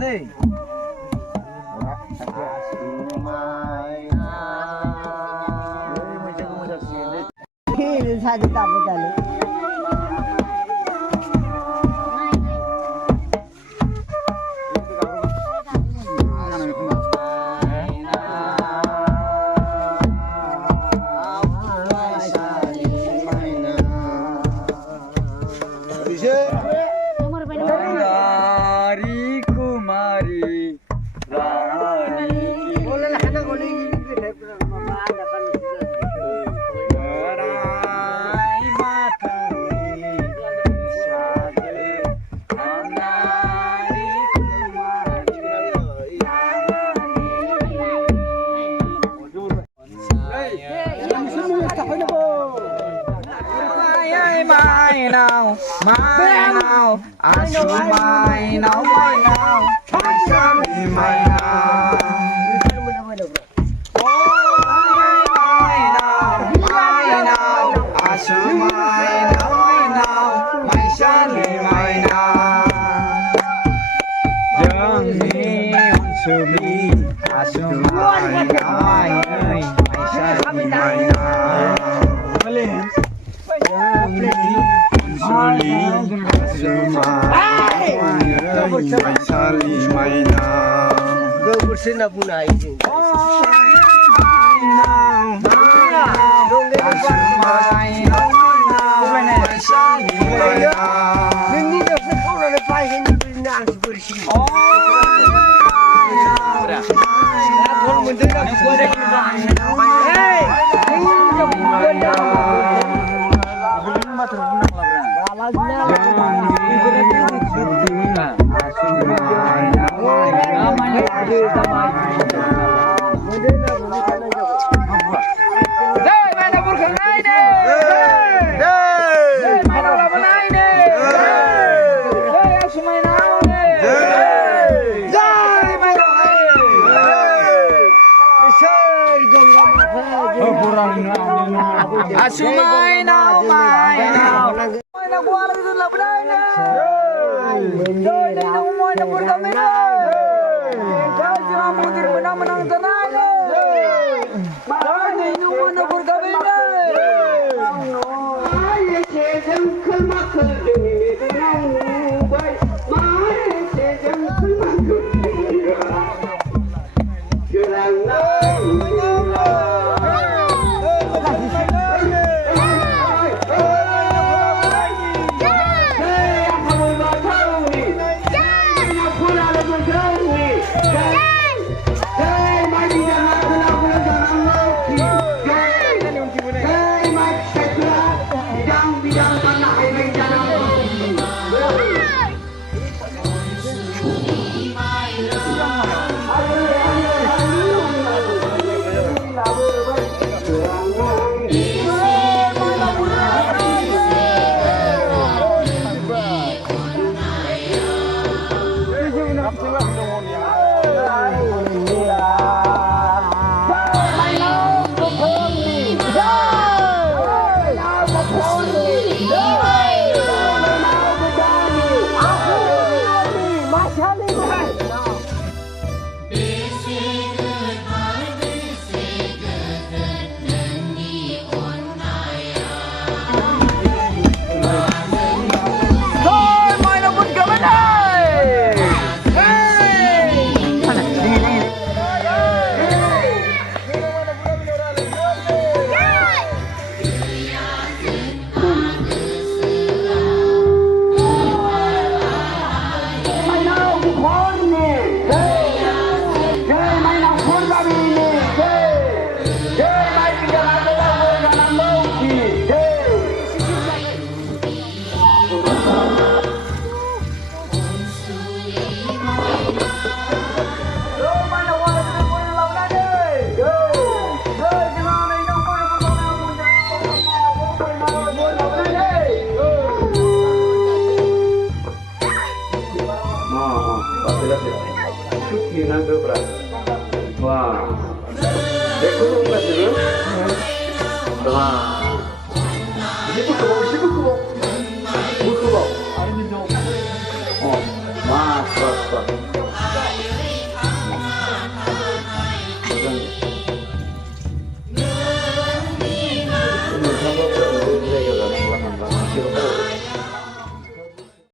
deh. Ini satu tak betul. Mine now, I show mine now, mine now, I show me mine now. Mine now, I show mine now, mine now, my shiny mine now. Young me unto me, I show mine now, my shiny mine now. Young me. Bersih punai itu. Ini dah sekolah lepas ini berenang bersih. Asumay now, my now. May nakuha lang doon labday na. Doy, na umuhay na po kami na. Dahil si mamutir mo naman ang tanay na. Dahil na umuhay na po kami na. Ay, sesang kalmakal. Sesang kalmakal. Gerang na. Wah, देखो तुम कैसे हो? हाँ, ये book Oh, mas, 경우